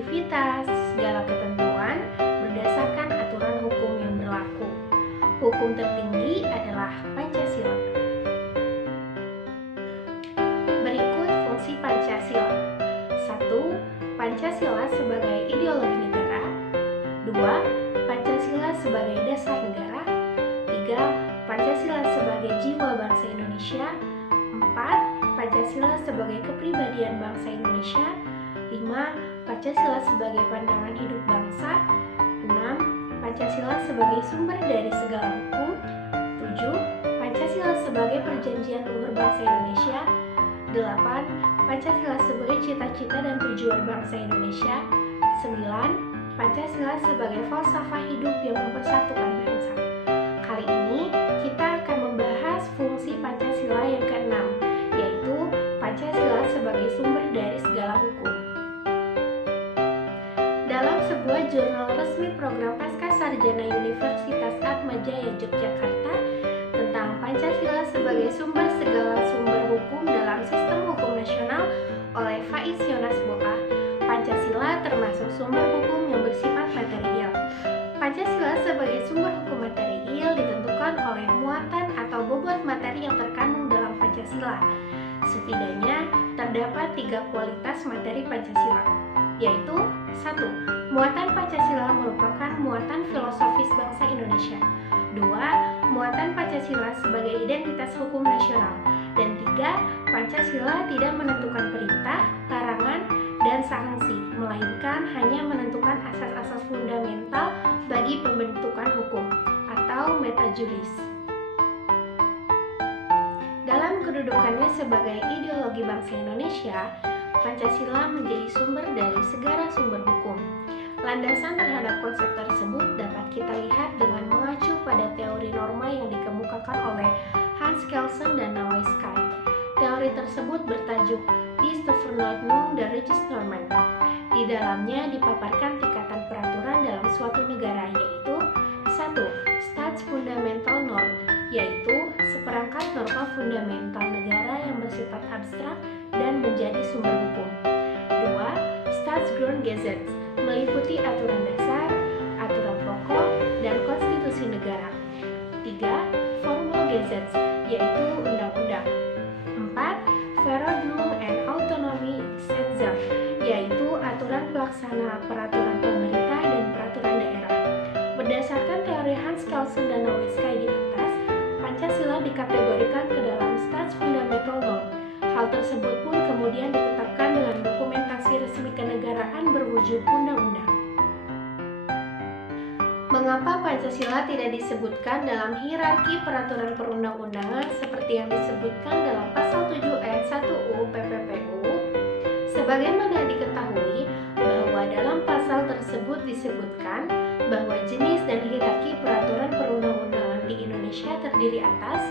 aktivitas, segala ketentuan berdasarkan aturan hukum yang berlaku. Hukum tertinggi adalah Pancasila. Berikut fungsi Pancasila. 1. Pancasila sebagai ideologi negara. 2. Pancasila sebagai dasar negara. 3. Pancasila sebagai jiwa bangsa Indonesia. 4. Pancasila sebagai kepribadian bangsa Indonesia. 5. Pancasila sebagai pandangan hidup bangsa. 6. Pancasila sebagai sumber dari segala hukum. 7. Pancasila sebagai perjanjian luhur bangsa Indonesia. 8. Pancasila sebagai cita-cita dan tujuan bangsa Indonesia. 9. Pancasila sebagai falsafah hidup yang mempersatukan bangsa. Kali ini kita akan membahas fungsi Pancasila yang keenam, yaitu Pancasila sebagai sumber dari segala hukum. Dalam sebuah jurnal resmi program Pascasarjana Universitas Atmajaya Yogyakarta tentang Pancasila sebagai sumber segala sumber hukum dalam sistem hukum nasional oleh Faiz Yonas Boah, Pancasila termasuk sumber hukum yang bersifat material. Pancasila sebagai sumber hukum material ditentukan oleh muatan atau bobot materi yang terkandung dalam Pancasila. Setidaknya terdapat 3 kualitas materi Pancasila, yaitu 1. Muatan Pancasila merupakan muatan filosofis bangsa Indonesia. 2. Muatan Pancasila sebagai identitas hukum nasional. Dan 3. Pancasila tidak menentukan perintah, larangan, dan sanksi, melainkan hanya menentukan asas-asas fundamental bagi pembentukan hukum atau metajuris. Dalam kedudukannya sebagai ideologi bangsa Indonesia, Pancasila menjadi sumber dari segala sumber hukum. Landasan terhadap konsep tersebut dapat kita lihat dengan mengacu pada teori norma yang dikemukakan oleh Hans Kelsen dan Nawai Sky. Teori tersebut bertajuk Die Staatsverordnung der Rechtsnormen. Di dalamnya dipaparkan tingkatan peraturan dalam suatu negara, yaitu 1. Staatsfundamental Norm, yaitu seperangkat norma fundamental negara yang bersifat abstrak dan menjadi sumber hukum. 2. Staatsgrondgesetz, meliputi aturan dasar, aturan pokok, dan konstitusi negara. 3. Formalgesetz, yaitu undang-undang. 4. Verordnung en Autonomiegesetze, yaitu aturan pelaksana peraturan pemerintah dan peraturan daerah. Berdasarkan teori Hans Kelsen dan Nawai Sky di atas, Pancasila dikategorikan ke dalam Staatsfundamental Norm. Hal tersebut pun kemudian ditetapkan dengan dokumentasi resmi kenegaraan berwujud undang-undang. Mengapa Pancasila tidak disebutkan dalam hierarki peraturan perundang-undangan seperti yang disebutkan dalam pasal 7 ayat 1 UU PPPU? Sebagaimana diketahui bahwa dalam pasal tersebut disebutkan bahwa jenis dan hierarki peraturan perundang-undangan di Indonesia terdiri atas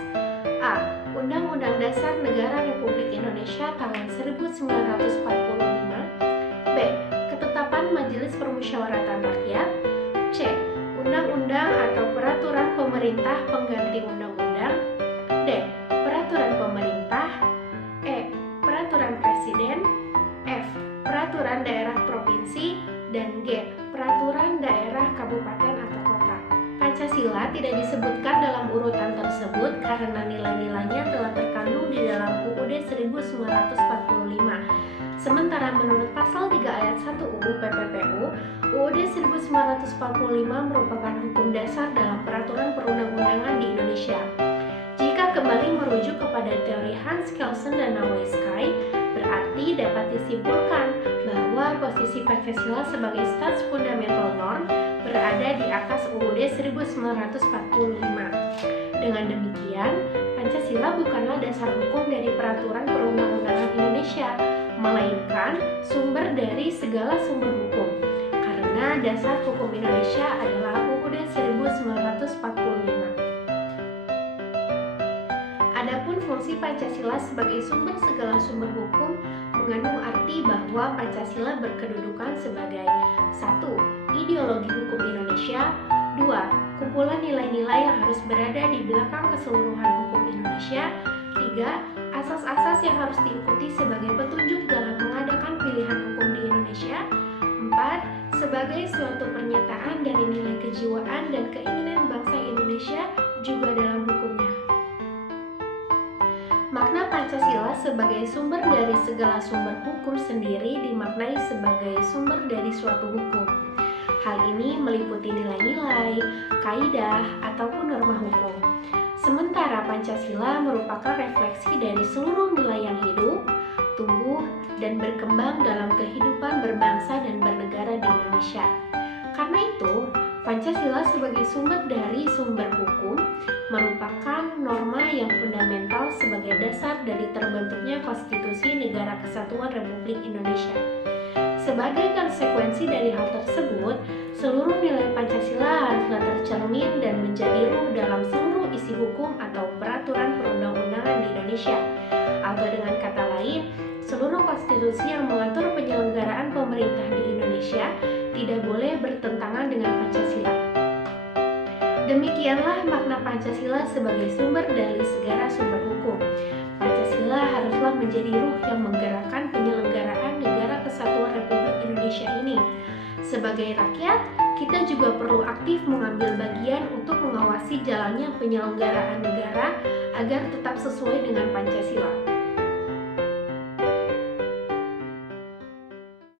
A. Undang-Undang Dasar Negara Republik Indonesia tahun 1945. B. Ketetapan Majelis Permusyawaratan Rakyat. C. Undang-undang atau peraturan pemerintah pengganti undang-undang. D. Peraturan pemerintah. E. Peraturan presiden. F. Peraturan daerah provinsi. Dan G. Peraturan daerah kabupaten atau kota. Pancasila tidak disebutkan dalam urutan tersebut karena nilai-nilainya telah terkandung di dalam UUD 1945. Sementara menurut pasal 3 ayat 1 UU PPPU, UUD 1945 merupakan hukum dasar dalam peraturan perundang-undangan di Indonesia. Jika kembali merujuk kepada teori Hans Kelsen dan Nawai Sky, berarti dapat disimpulkan bahwa posisi Pancasila sebagai Staatsfundamental Norm berada di atas UUD 1945. Dengan demikian, Pancasila bukanlah dasar hukum dari peraturan perundang-undangan Indonesia, melainkan sumber dari segala sumber hukum, karena dasar hukum Indonesia adalah UUD 1945. Adapun fungsi Pancasila sebagai sumber segala sumber hukum mengandung arti bahwa Pancasila berkedudukan sebagai 1. Ideologi hukum Indonesia. 2. Kumpulan nilai-nilai yang harus berada di belakang keseluruhan hukum Indonesia. 3. Asas-asas yang harus diikuti sebagai petunjuk dalam mengadakan pilihan hukum di Indonesia. 4. keempat, sebagai suatu pernyataan dari nilai kejiwaan dan keinginan bangsa Indonesia juga dalam hukumnya. Makna Pancasila sebagai sumber dari segala sumber hukum sendiri dimaknai sebagai sumber dari suatu hukum. Hal ini meliputi nilai-nilai, kaidah, ataupun norma hukum. Sementara Pancasila merupakan refleksi dari seluruh nilai yang hidup, tumbuh, dan berkembang dalam kehidupan berbangsa dan bernegara di Indonesia. Karena itu, Pancasila sebagai sumber dari sumber hukum merupakan norma yang fundamental sebagai dasar dari terbentuknya Konstitusi Negara Kesatuan Republik Indonesia. Sebagai konsekuensi dari hal tersebut, seluruh nilai Pancasila haruslah tercermin dan menjadi ruh dalam seluruh isi hukum atau peraturan perundang-undangan di Indonesia. Atau dengan kata lain, seluruh konstitusi yang mengatur penyelenggaraan pemerintah di Indonesia tidak boleh bertentangan dengan Pancasila. Demikianlah makna Pancasila sebagai sumber dari segala sumber hukum. Pancasila haruslah menjadi ruh yang menggerakkan penyelenggaraan Negara Kesatuan Republik Indonesia ini. Sebagai rakyat, kita juga perlu aktif mengambil bagian untuk mengawasi jalannya penyelenggaraan negara agar tetap sesuai dengan Pancasila.